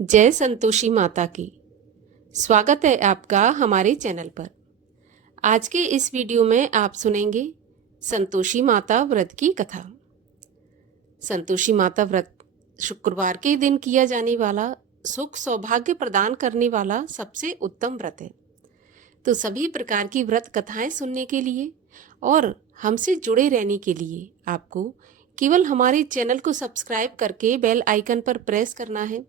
जय संतोषी माता की। स्वागत है आपका हमारे चैनल पर। आज के इस वीडियो में आप सुनेंगे संतोषी माता व्रत की कथा। संतोषी माता व्रत शुक्रवार के दिन किया जाने वाला सुख सौभाग्य प्रदान करने वाला सबसे उत्तम व्रत है। तो सभी प्रकार की व्रत कथाएं सुनने के लिए और हमसे जुड़े रहने के लिए आपको केवल हमारे चैनल को सब्सक्राइब करके बेल आइकन पर प्रेस करना है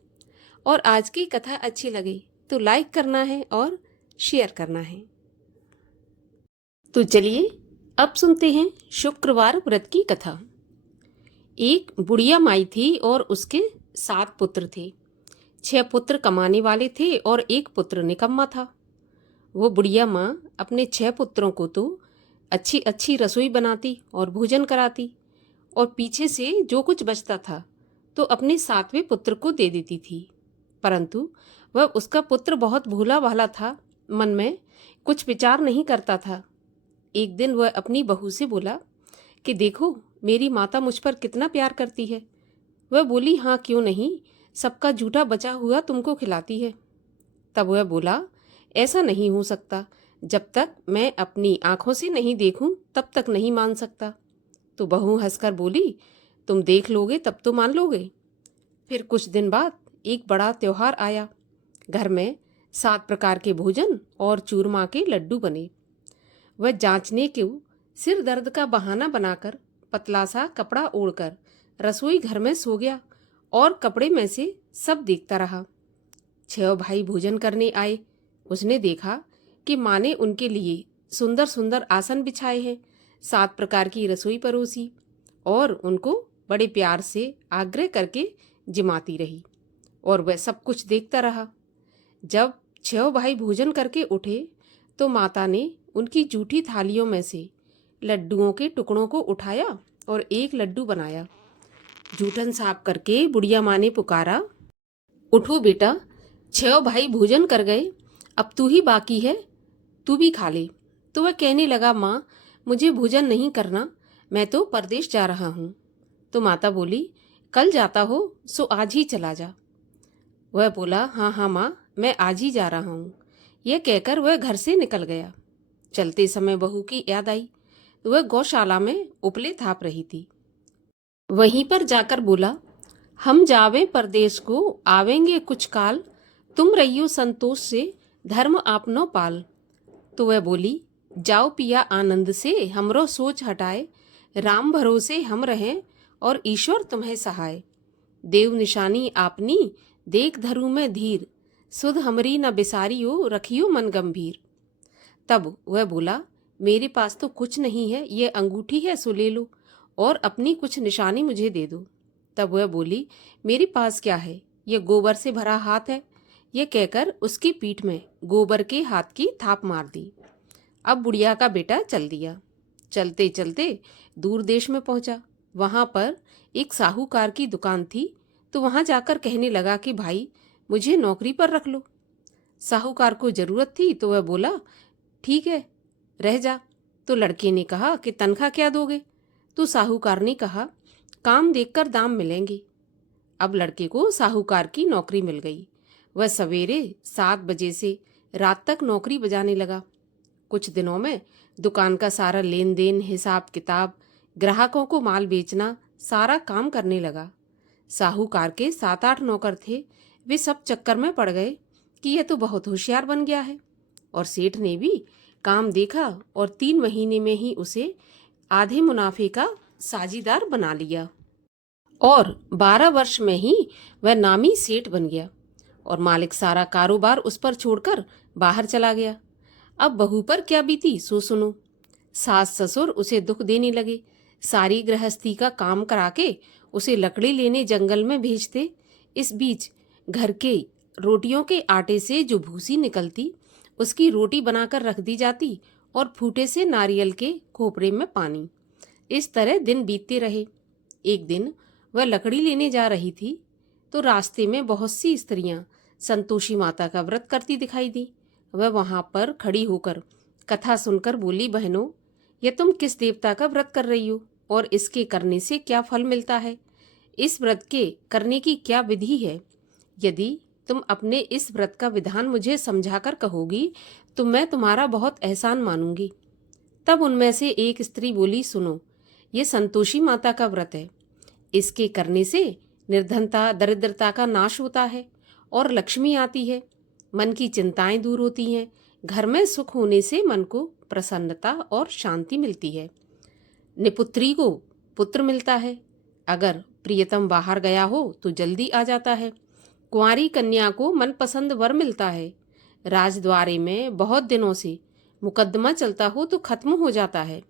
और आज की कथा अच्छी लगे तो लाइक करना है और शेयर करना है। तो चलिए अब सुनते हैं शुक्रवार व्रत की कथा। एक बुढ़िया माई थी और उसके 7 पुत्र थे। 6 पुत्र कमाने वाले थे और एक पुत्र निकम्मा था। वो बुढ़िया माँ अपने 6 पुत्रों को तो अच्छी अच्छी रसोई बनाती और भोजन कराती और पीछे से जो कुछ बचता था तो अपने 7वें पुत्र को दे देती थी। परंतु वह उसका पुत्र बहुत भोला भाला था, मन में कुछ विचार नहीं करता था। एक दिन वह अपनी बहू से बोला कि देखो मेरी माता मुझ पर कितना प्यार करती है। वह बोली हाँ क्यों नहीं, सबका जूठा बचा हुआ तुमको खिलाती है। तब वह बोला ऐसा नहीं हो सकता, जब तक मैं अपनी आंखों से नहीं देखूं तब तक नहीं मान सकता। तो बहू हंसकर बोली तुम देख लोगे तब तो मान लोगे। फिर कुछ दिन बाद एक बड़ा त्योहार आया। घर में 7 प्रकार के भोजन और चूरमा के लड्डू बने। वह जांचने के सिर दर्द का बहाना बनाकर पतला सा कपड़ा ओढ़कर रसोई घर में सो गया और कपड़े में से सब देखता रहा। 6 भाई भोजन करने आए। उसने देखा कि माँ ने उनके लिए सुंदर सुंदर आसन बिछाए हैं, 7 प्रकार की रसोई परोसी और उनको बड़े प्यार से आग्रह करके जिमाती रही और वह सब कुछ देखता रहा। जब 6 भाई भोजन करके उठे तो माता ने उनकी जूठी थालियों में से लड्डुओं के टुकड़ों को उठाया और एक लड्डू बनाया। जूठन साफ करके बुढ़िया माँ ने पुकारा उठो बेटा, 6 भाई भोजन कर गए, अब तू ही बाकी है, तू भी खा ले। तो वह कहने लगा माँ मुझे भोजन नहीं करना, मैं तो परदेश जा रहा हूँ। तो माता बोली कल जाता हो सो आज ही चला जा। वह बोला हाँ हाँ माँ मैं आज ही जा रहा हूँ। यह कहकर वह घर से निकल गया। चलते समय बहू की याद आई। वह गौशाला में उपले थाप रही थी। वहीं पर जाकर बोला हम जावे परदेश को आवेंगे कुछ काल, तुम रहियो संतोष से धर्म आपनो पाल। तो वह बोली जाओ पिया आनंद से हमरो सोच हटाए, राम भरोसे हम रहें और ईश्वर तुम्हें सहाय। देव निशानी आपनी देख धरू में धीर, सुध हमरी न बिसारियो रखियो मन गंभीर। तब वह बोला मेरे पास तो कुछ नहीं है, ये अंगूठी है सो ले लो और अपनी कुछ निशानी मुझे दे दो। तब वह बोली मेरे पास क्या है, ये गोबर से भरा हाथ है। ये कहकर उसकी पीठ में गोबर के हाथ की थाप मार दी। अब बुढ़िया का बेटा चल दिया। चलते चलते दूर देश में पहुंचा। वहां पर एक साहूकार की दुकान थी तो वहां जाकर कहने लगा कि भाई मुझे नौकरी पर रख लो। साहूकार को जरूरत थी तो वह बोला ठीक है रह जा। तो लड़के ने कहा कि तनख्वाह क्या दोगे। तो साहूकार ने कहा काम देखकर दाम मिलेंगे। अब लड़के को साहूकार की नौकरी मिल गई। वह सवेरे 7 बजे से रात तक नौकरी बजाने लगा। कुछ दिनों में दुकान का सारा लेन देन, हिसाब किताब, ग्राहकों को माल बेचना, सारा काम करने लगा। साहूकार के 7-8 नौकर थे। वे सब चक्कर में पड़ गए कि यह तो बहुत होशियार बन गया है। और सेठ ने भी काम देखा और 3 महीने में ही उसे आधे मुनाफे का साझीदार बना लिया और 12 वर्ष में ही वह नामी सेठ बन गया और मालिक सारा कारोबार उस पर छोड़कर बाहर चला गया। अब बहू पर क्या बीती सो सुनो। सास ससुर उसे दुख देने लगे। सारी गृहस्थी का काम करा के उसे लकड़ी लेने जंगल में भेजते। इस बीच घर के रोटियों के आटे से जो भूसी निकलती उसकी रोटी बनाकर रख दी जाती और फूटे से नारियल के खोपरे में पानी। इस तरह दिन बीतते रहे। एक दिन वह लकड़ी लेने जा रही थी तो रास्ते में बहुत सी स्त्रियां संतोषी माता का व्रत करती दिखाई दी। वह वहां पर खड़ी होकर कथा सुनकर बोली बहनों ये तुम किस देवता का व्रत कर रही हो और इसके करने से क्या फल मिलता है, इस व्रत के करने की क्या विधि है। यदि तुम अपने इस व्रत का विधान मुझे समझाकर कहोगी तो मैं तुम्हारा बहुत एहसान मानूंगी। तब उनमें से एक स्त्री बोली, सुनो, ये संतोषी माता का व्रत है। इसके करने से निर्धनता दरिद्रता का नाश होता है और लक्ष्मी आती है, मन की चिंताएं दूर होती हैं, घर में सुख होने से मन को प्रसन्नता और शांति मिलती है, निपुत्री को पुत्र मिलता है, अगर प्रियतम बाहर गया हो तो जल्दी आ जाता है, कुंवारी कन्या को मनपसंद वर मिलता है, राजद्वारे में बहुत दिनों से मुकदमा चलता हो तो खत्म हो जाता है,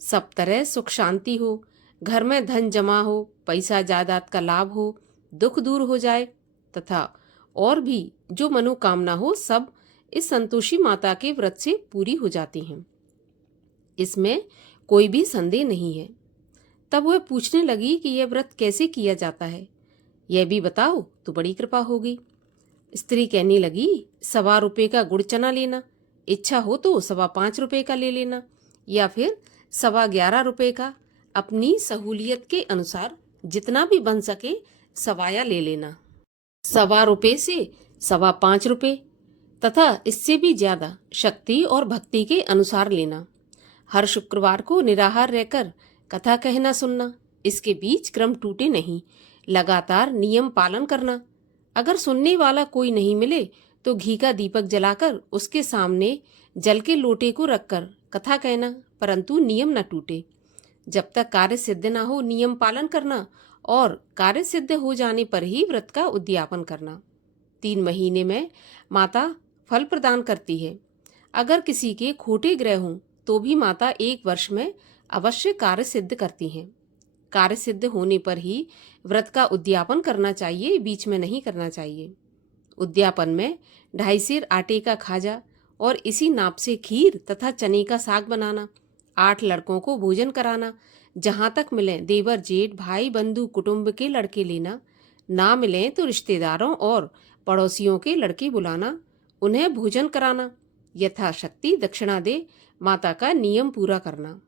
सब तरह सुख शांति हो, घर में धन जमा हो, पैसा जायदाद का लाभ हो, दुख दूर हो जाए तथा और भी जो मनोकामना हो सब इस संतोषी माता के व्रत से पूरी हो जाती हैं। इसमें कोई भी संदेह नहीं है। तब वह पूछने लगी कि यह व्रत कैसे किया जाता है, यह भी बताओ तो बड़ी कृपा होगी। स्त्री कहने लगी, 1.25 रुपये का गुड़ चना लेना, इच्छा हो तो 5.25 रुपये का ले लेना, या फिर 11.25 रुपये का, अपनी सहूलियत के अनुसार जितना भी बन सके सवाया ले लेना। 1.25 रुपये से 5.25 रुपये तथा इससे भी ज्यादा शक्ति और भक्ति के अनुसार लेना। हर शुक्रवार को निराहार रहकर कथा कहना सुनना, इसके बीच क्रम टूटे नहीं, लगातार नियम पालन करना। अगर सुनने वाला कोई नहीं मिले तो घी का दीपक जलाकर उसके सामने जल के लोटे को रखकर कथा कहना, परंतु नियम न टूटे। जब तक कार्य सिद्ध न हो नियम पालन करना और कार्य सिद्ध हो जाने पर ही व्रत का उद्यापन करना। 3 महीने में माता फल प्रदान करती है। अगर किसी के खोटे ग्रह हों तो भी माता 1 वर्ष में अवश्य कार्य सिद्ध करती हैं। कार्य सिद्ध होने पर ही व्रत का उद्यापन करना चाहिए, बीच में नहीं करना चाहिए। उद्यापन में 2.5 सेर आटे का खाजा और इसी नाप से खीर तथा चने का साग बनाना, 8 लड़कों को भोजन कराना, जहां तक मिले देवर जेठ भाई बंधु कुटुंब के लड़के लेना, ना मिले तो रिश्तेदारों और पड़ोसियों के लड़के बुलाना, उन्हें भोजन कराना, यथाशक्ति दक्षिणा दे माता का नियम पूरा करना।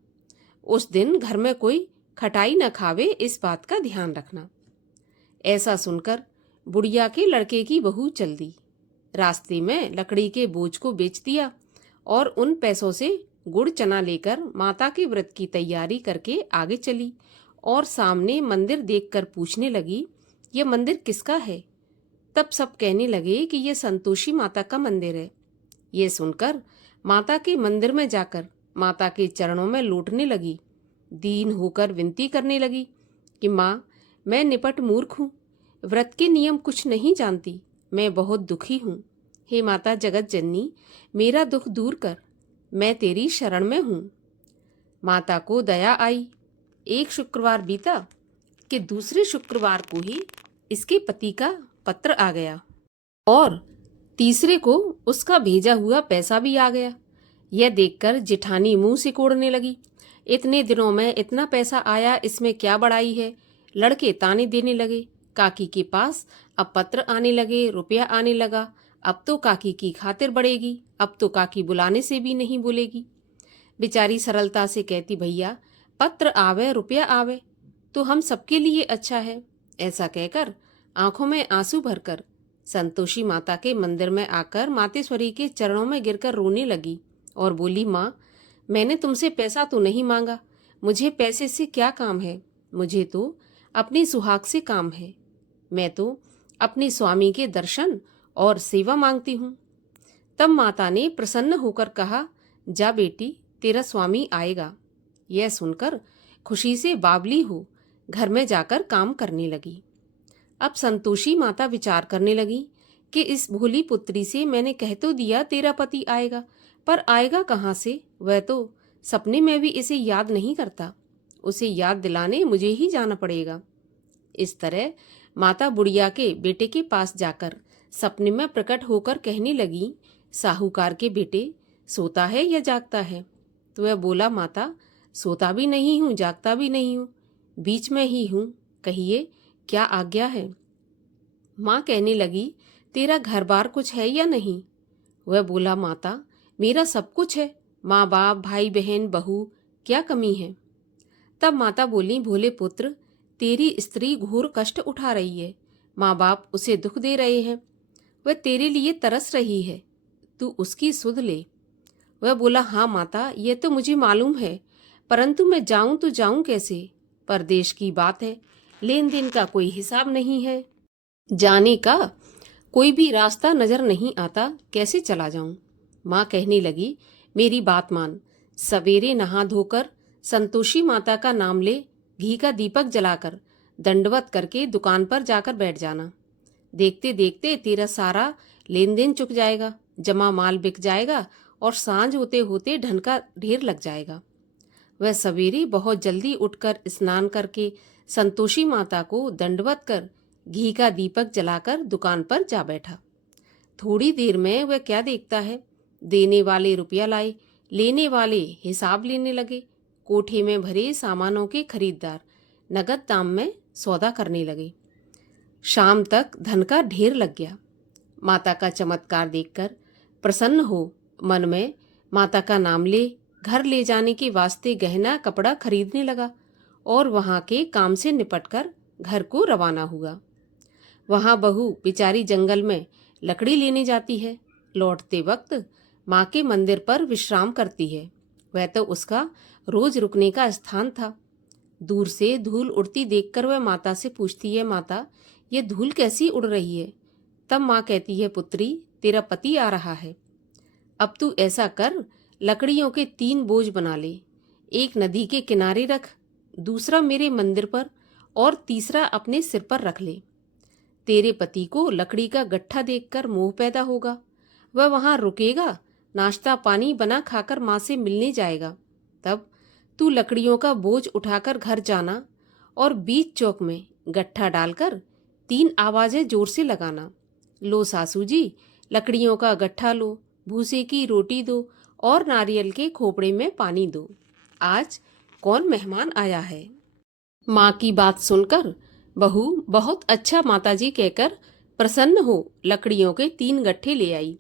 उस दिन घर में कोई खटाई न खावे, इस बात का ध्यान रखना। ऐसा सुनकर बुढ़िया के लड़के की बहू चल दी। रास्ते में लकड़ी के बोझ को बेच दिया और उन पैसों से गुड़ चना लेकर माता के व्रत की तैयारी करके आगे चली और सामने मंदिर देखकर पूछने लगी, यह मंदिर किसका है? तब सब कहने लगे कि यह संतोषी माता का मंदिर है। ये सुनकर माता के मंदिर में जाकर माता के चरणों में लौटने लगी, दीन होकर विनती करने लगी कि माँ, मैं निपट मूर्ख हूँ, व्रत के नियम कुछ नहीं जानती, मैं बहुत दुखी हूँ। हे माता जगत जननी, मेरा दुख दूर कर, मैं तेरी शरण में हूँ। माता को दया आई। एक शुक्रवार बीता कि दूसरे शुक्रवार को ही इसके पति का पत्र आ गया और तीसरे को उसका भेजा हुआ पैसा भी आ गया। यह देखकर जिठानी मुंह सिकोड़ने लगी, इतने दिनों में इतना पैसा आया, इसमें क्या बड़ाई है। लड़के ताने देने लगे, काकी के पास अब पत्र आने लगे, रुपया आने लगा, अब तो काकी की खातिर बढ़ेगी, अब तो काकी बुलाने से भी नहीं बोलेगी। बेचारी सरलता से कहती, भैया पत्र आवे रुपया आवे तो हम सबके लिए अच्छा है। ऐसा कहकर आंखों में आंसू भरकर संतोषी माता के मंदिर में आकर मातेश्वरी के चरणों में गिरकर रोने लगी और बोली, माँ, मैंने तुमसे पैसा तो नहीं मांगा, मुझे पैसे से क्या काम है, मुझे तो अपनी सुहाग से काम है, मैं तो अपने स्वामी के दर्शन और सेवा मांगती हूँ। तब माता ने प्रसन्न होकर कहा, जा बेटी, तेरा स्वामी आएगा। यह सुनकर खुशी से बावली हो घर में जाकर काम करने लगी। अब संतोषी माता विचार करने लगी कि इस भोली पुत्री से मैंने कह तो दिया तेरा पति आएगा, पर आएगा कहाँ से, वह तो सपने में भी इसे याद नहीं करता, उसे याद दिलाने मुझे ही जाना पड़ेगा। इस तरह माता बुढ़िया के बेटे के पास जाकर सपने में प्रकट होकर कहने लगी, साहूकार के बेटे, सोता है या जागता है? तो वह बोला, माता, सोता भी नहीं हूँ जागता भी नहीं हूँ, बीच में ही हूँ, कहिए क्या आज्ञा है। माँ कहने लगी, तेरा घर बार कुछ है या नहीं? वह बोला, माता, मेरा सब कुछ है, माँ बाप भाई बहन बहू, क्या कमी है। तब माता बोली, भोले पुत्र, तेरी स्त्री घोर कष्ट उठा रही है, माँ बाप उसे दुख दे रहे हैं, वह तेरे लिए तरस रही है, तू उसकी सुध ले। वह बोला, हाँ माता, यह तो मुझे मालूम है, परंतु मैं जाऊं तो जाऊं कैसे? परदेश की बात है, लेन देन का कोई हिसाब नहीं है, जाने का कोई भी रास्ता नजर नहीं आता, कैसे चला जाऊं? माँ कहने लगी, मेरी बात मान, सवेरे नहा धोकर संतोषी माता का नाम ले, घी का दीपक जलाकर दंडवत करके दुकान पर जाकर बैठ जाना। देखते देखते तेरा सारा लेन देन चुक जाएगा, जमा माल बिक जाएगा और सांझ होते होते धन का ढेर लग जाएगा। वह सवेरे बहुत जल्दी उठकर स्नान करके संतोषी माता को दंडवत कर घी का दीपक जलाकर दुकान पर जा बैठा। थोड़ी देर में वह क्या देखता है, देने वाले रुपया लाए, लेने वाले हिसाब लेने लगे। कोठे में भरे सामानों के खरीदार नगद दाम में सौदा करने लगे। शाम तक धन का ढेर लग गया। माता का चमत्कार देखकर प्रसन्न हो मन में माता का नाम ले घर ले जाने के वास्ते गहना कपड़ा खरीदने लगा और वहां के काम से निपटकर घर को रवाना हुआ। वहां बहू बेचारी जंगल में लकड़ी लेने जाती है। लौटते वक्त माँ के मंदिर पर विश्राम करती है। वह तो उसका रोज रुकने का स्थान था। दूर से धूल उड़ती देखकर वह माता से पूछती है, माता, ये धूल कैसी उड़ रही है? तब माँ कहती है, पुत्री, तेरा पति आ रहा है। अब तू ऐसा कर, लकड़ियों के 3 बोझ बना ले, एक नदी के किनारे रख, दूसरा मेरे मंदिर पर और तीसरा अपने सिर पर रख ले। तेरे पति को लकड़ी का गट्ठा देखकर मोह पैदा होगा, वह वहां रुकेगा, नाश्ता पानी बना खाकर माँ से मिलने जाएगा। तब तू लकड़ियों का बोझ उठाकर घर जाना और बीच चौक में गट्ठा डालकर 3 आवाजें जोर से लगाना, लो सासू जी, लकड़ियों का गट्ठा लो, भूसे की रोटी दो और नारियल के खोपड़े में पानी दो, आज कौन मेहमान आया है। माँ की बात सुनकर बहू बहुत अच्छा माताजी कहकर प्रसन्न हो लकड़ियों के 3 गट्ठे ले आई।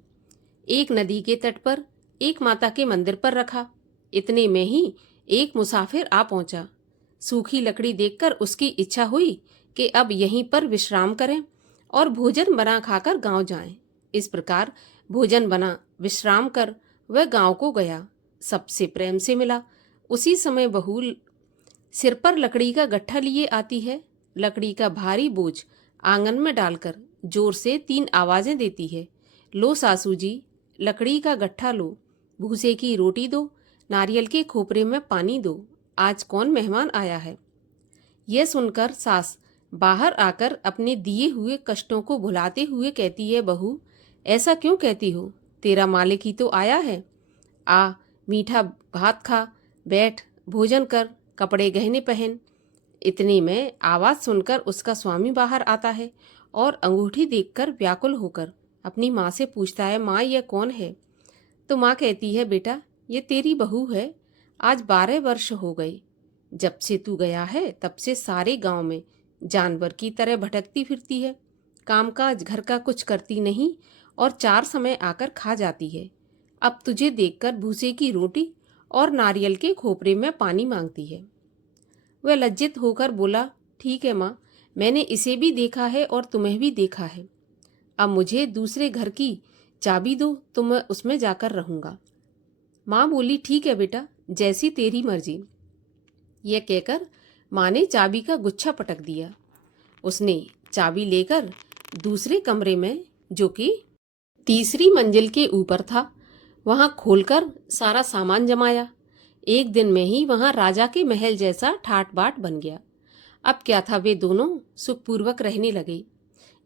एक नदी के तट पर, एक माता के मंदिर पर रखा। इतने में ही एक मुसाफिर आ पहुंचा। सूखी लकड़ी देखकर उसकी इच्छा हुई कि अब यहीं पर विश्राम करें और भोजन बना खाकर गांव जाएं। इस प्रकार भोजन बना विश्राम कर वह गांव को गया, सबसे प्रेम से मिला। उसी समय बहू सिर पर लकड़ी का गट्ठा लिए आती है। लकड़ी का भारी बोझ आंगन में डालकर जोर से 3 आवाजें देती है, लो सासू जी, लकड़ी का गट्ठा लो, भूसे की रोटी दो, नारियल के खोपरे में पानी दो, आज कौन मेहमान आया है। यह सुनकर सास बाहर आकर अपने दिए हुए कष्टों को भुलाते हुए कहती है, बहू, ऐसा क्यों कहती हो? तेरा मालिक ही तो आया है। आ, मीठा भात खा, बैठ, भोजन कर, कपड़े गहने पहन। इतने में आवाज सुनकर उसका स्वामी बाहर आता है और अंगूठी देखकर व्याकुल होकर अपनी माँ से पूछता है, माँ, यह कौन है? तो माँ कहती है, बेटा, ये तेरी बहू है। आज 12 वर्ष हो गए, जब से तू गया है तब से सारे गांव में जानवर की तरह भटकती फिरती है, कामकाज घर का कुछ करती नहीं और 4 समय आकर खा जाती है। अब तुझे देखकर भूसे की रोटी और नारियल के खोपरे में पानी मांगती है। वह लज्जित होकर बोला, ठीक है माँ, मैंने इसे भी देखा है और तुम्हें भी देखा है। अब मुझे दूसरे घर की चाबी दो तो मैं उसमें जाकर रहूंगा। माँ बोली, ठीक है बेटा, जैसी तेरी मर्जी। यह कहकर माँ ने चाबी का गुच्छा पटक दिया। उसने चाबी लेकर दूसरे कमरे में, जो कि तीसरी मंजिल के ऊपर था, वहां खोलकर सारा सामान जमाया। एक दिन में ही वहां राजा के महल जैसा ठाट बाट बन गया। अब क्या था, वे दोनों सुखपूर्वक रहने लगे।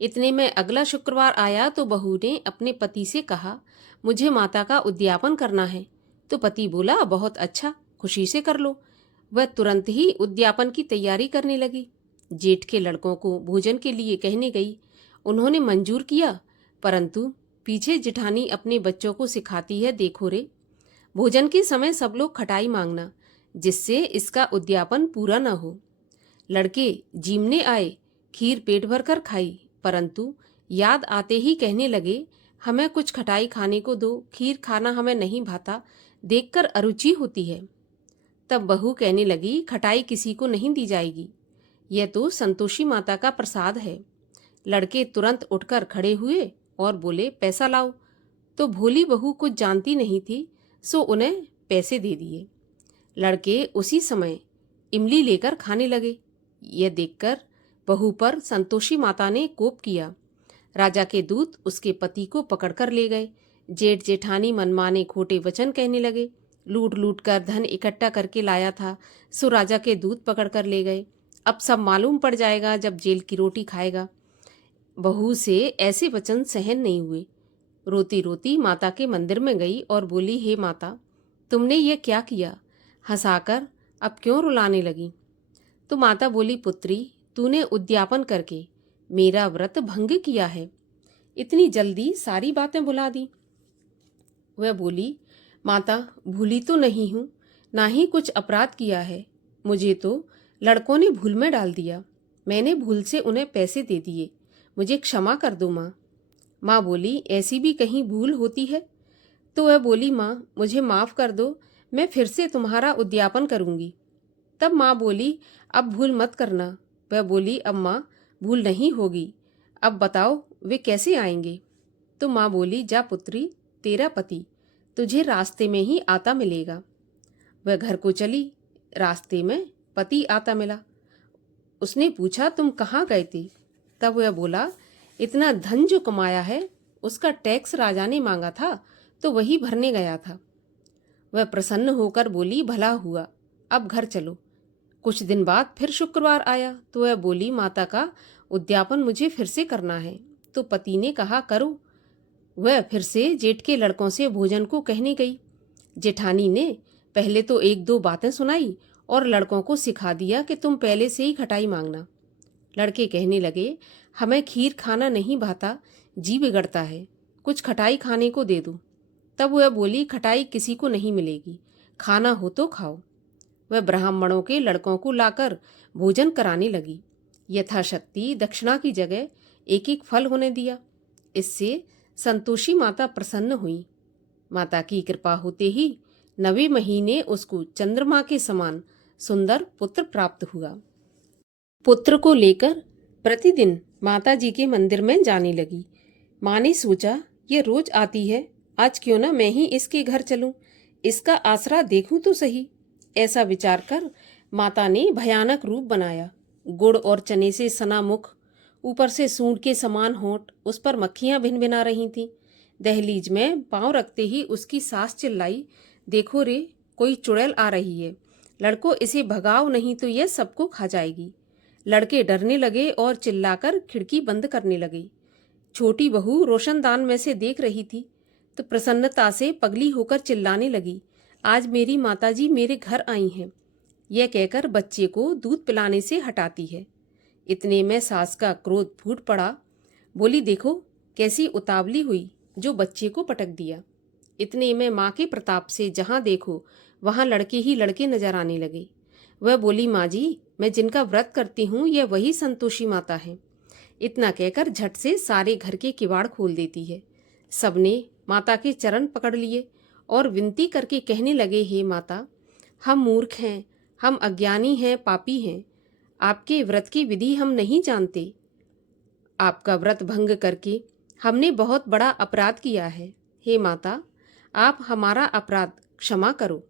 इतने में अगला शुक्रवार आया तो बहू ने अपने पति से कहा, मुझे माता का उद्यापन करना है। तो पति बोला, बहुत अच्छा, खुशी से कर लो। वह तुरंत ही उद्यापन की तैयारी करने लगी। जेठ के लड़कों को भोजन के लिए कहने गई। उन्होंने मंजूर किया, परंतु पीछे जिठानी अपने बच्चों को सिखाती है, देखो रे, भोजन के समय सब लोग खटाई मांगना, जिससे इसका उद्यापन पूरा न हो। लड़के जीमने आए, खीर पेट भर कर खाई, परंतु याद आते ही कहने लगे, हमें कुछ खटाई खाने को दो, खीर खाना हमें नहीं भाता, देखकर अरुचि होती है। तब बहू कहने लगी, खटाई किसी को नहीं दी जाएगी, यह तो संतोषी माता का प्रसाद है। लड़के तुरंत उठकर खड़े हुए और बोले पैसा लाओ। तो भोली बहू कुछ जानती नहीं थी, सो उन्हें पैसे दे दिए। लड़के उसी समय इमली लेकर खाने लगे। यह देखकर बहू पर संतोषी माता ने कोप किया। राजा के दूत उसके पति को पकड़कर ले गए। जेठ जेठानी मनमाने खोटे वचन कहने लगे। लूट लूट कर धन इकट्ठा करके लाया था, सो राजा के दूत पकड़कर ले गए। अब सब मालूम पड़ जाएगा जब जेल की रोटी खाएगा। बहू से ऐसे वचन सहन नहीं हुए। रोती रोती माता के मंदिर में गई और बोली, हे माता, तुमने ये क्या किया? हंसाकर अब क्यों रुलाने लगी? तो माता बोली, पुत्री, तूने उद्यापन करके मेरा व्रत भंग किया है। इतनी जल्दी सारी बातें भुला दी। वह बोली, माता, भूली तो नहीं हूँ, ना ही कुछ अपराध किया है। मुझे तो लड़कों ने भूल में डाल दिया। मैंने भूल से उन्हें पैसे दे दिए। मुझे क्षमा कर दो माँ। माँ बोली, ऐसी भी कहीं भूल होती है? तो वह बोली, माँ, मुझे माफ़ कर दो, मैं फिर से तुम्हारा उद्यापन करूँगी। तब माँ बोली, अब भूल मत करना। वह बोली, अब माँ, भूल नहीं होगी। अब बताओ वे कैसे आएंगे? तो माँ बोली, जा पुत्री, तेरा पति तुझे रास्ते में ही आता मिलेगा। वह घर को चली। रास्ते में पति आता मिला। उसने पूछा, तुम कहाँ गए थे? तब वह बोला, इतना धन जो कमाया है उसका टैक्स राजा ने मांगा था, तो वही भरने गया था। वह प्रसन्न होकर बोली, भला हुआ, अब घर चलो। कुछ दिन बाद फिर शुक्रवार आया तो वह बोली, माता का उद्यापन मुझे फिर से करना है। तो पति ने कहा, करो। वह फिर से जेठ के लड़कों से भोजन को कहने गई। जेठानी ने पहले तो एक दो बातें सुनाई और लड़कों को सिखा दिया कि तुम पहले से ही खटाई मांगना। लड़के कहने लगे, हमें खीर खाना नहीं भाता, जी बिगड़ता है, कुछ खटाई खाने को दे दो। तब वह बोली, खटाई किसी को नहीं मिलेगी, खाना हो तो खाओ। वह ब्राह्मणों के लड़कों को लाकर भोजन कराने लगी। यथाशक्ति दक्षिणा की जगह एक एक फल होने दिया। इससे संतोषी माता प्रसन्न हुई। माता की कृपा होते ही 9वें महीने उसको चंद्रमा के समान सुंदर पुत्र प्राप्त हुआ। पुत्र को लेकर प्रतिदिन माता जी के मंदिर में जाने लगी। माँ ने सोचा, ये रोज आती है, आज क्यों ना मैं ही इसके घर चलूं, इसका आसरा देखूं तो सही। ऐसा विचार कर माता ने भयानक रूप बनाया। गुड़ और चने से सना मुख, ऊपर से सूंड के समान होंठ, उस पर मक्खियां भिन भिना रही थीं। दहलीज में पांव रखते ही उसकी सास चिल्लाई, देखो रे, कोई चुड़ैल आ रही है, लड़को इसे भगाओ नहीं तो यह सबको खा जाएगी। लड़के डरने लगे और चिल्लाकर खिड़की बंद करने लगे। छोटी बहू रोशनदान में से देख रही थी तो प्रसन्नता से पगली होकर चिल्लाने लगी, आज मेरी माताजी मेरे घर आई हैं। यह कहकर बच्चे को दूध पिलाने से हटाती है। इतने में सास का क्रोध फूट पड़ा। बोली, देखो कैसी उतावली हुई जो बच्चे को पटक दिया। इतने में माँ के प्रताप से जहाँ देखो वहाँ लड़के ही लड़के नजर आने लगे। वह बोली, माँ जी, मैं जिनका व्रत करती हूँ यह वही संतोषी माता है। इतना कहकर झट से सारे घर के किवाड़ खोल देती है। सबने माता के चरण पकड़ लिए और विनती करके कहने लगे, हे माता, हम मूर्ख हैं, हम अज्ञानी हैं, पापी हैं, आपके व्रत की विधि हम नहीं जानते। आपका व्रत भंग करके हमने बहुत बड़ा अपराध किया है। हे माता, आप हमारा अपराध क्षमा करो।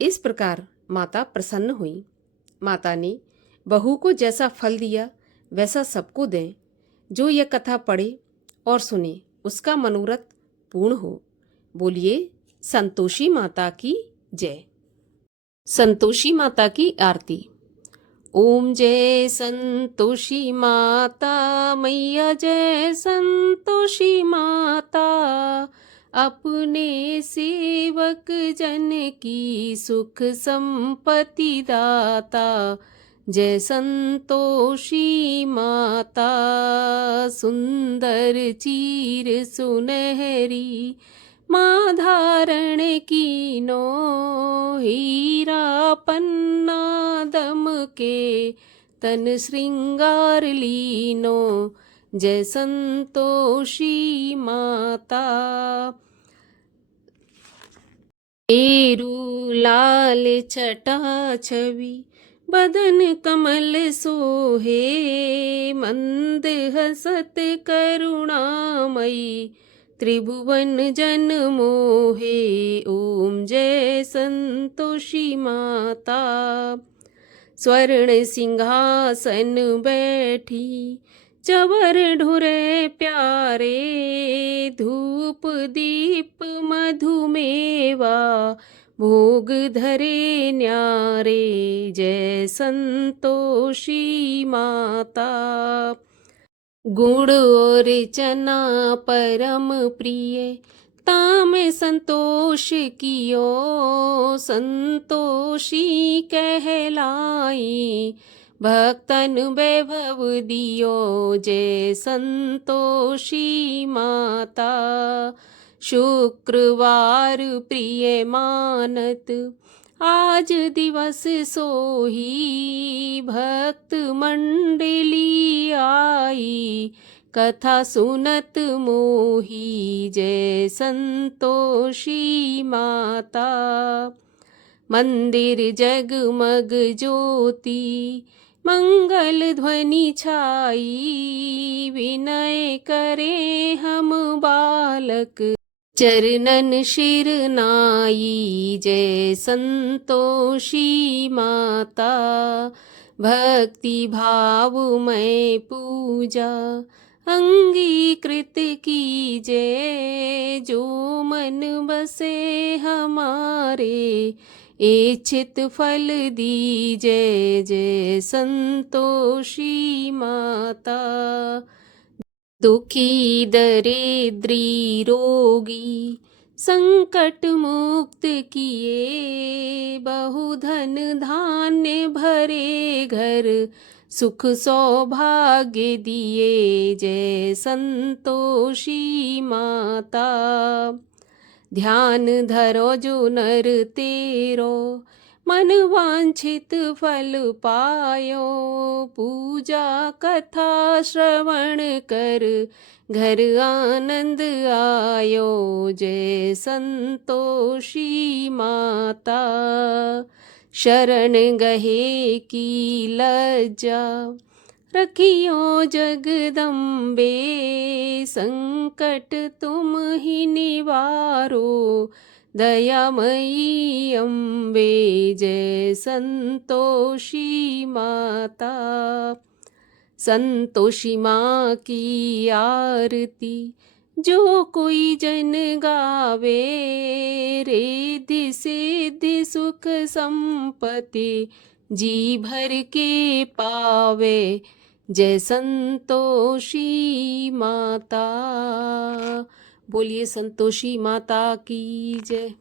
इस प्रकार माता प्रसन्न हुई। माता ने बहू को जैसा फल दिया वैसा सबको दें। जो यह कथा पढ़े और सुने उसका मनोरथ पूर्ण हो। बोलिए संतोषी माता की जय। संतोषी माता की आरती। ओम जय संतोषी माता मैया, जय संतोषी माता, अपने सेवक जन की सुख संपत्ति दाता। जय संतोषी माता, सुंदर चीर सुनहरी, माँ धारण कीनो, हीरा पन्ना दम के, तन श्रृंगार लीनो। जय संतोषी माता। मेरू लाल छटा छवि, बदन कमल सोहे, मंद हसत करुणामयी, त्रिभुवन जन मोहे। ओम जय संतोषी माता। स्वर्ण सिंहासन बैठी, चवर ढुरे प्यारे, धूप दीप मधुमेवा, भोग धरे न्यारे। जय संतोषी माता। गुण और चना परम प्रिय, ताम संतोष कियो, संतोषी कहलाई, भक्तन वैभव दियो। जय संतोषी माता। शुक्रवार प्रिय मानत, आज दिवस सोही, भक्त मंडली आई, कथा सुनत मोही। जय संतोषी माता। मंदिर जगमग ज्योति, मंगल ध्वनि छाई, विनय करे हम बालक, चरणन शिर नाई। जय संतोषी माता। भक्ति भाव में पूजा, अंगीकृत कीजे, जो मन बसे हमारे, इच्छित फल दीजे। जय संतोषी माता। दुखी दरिद्री रोगी, संकट मुक्त किए, बहुधन धान्य भरे घर, सुख सौभाग्य दिए। जय संतोषी माता। ध्यान धरो जो नर तेरो, मन वांछित फल पायो, पूजा कथा श्रवण कर, घर आनंद आयो। जय संतोषी माता। शरण गहे की लज्जा, रखियो जगदम्बे, संकट तुम ही निवारो, दयामयी अम्बे। जय संतोषी माता। संतोषी माँ की आरती, जो कोई जन गावे, रिद्धि सिद्धि सुख संपत्ति, जी भर के पावे। जय संतोषी माता। बोलिए संतोषी माता की जय।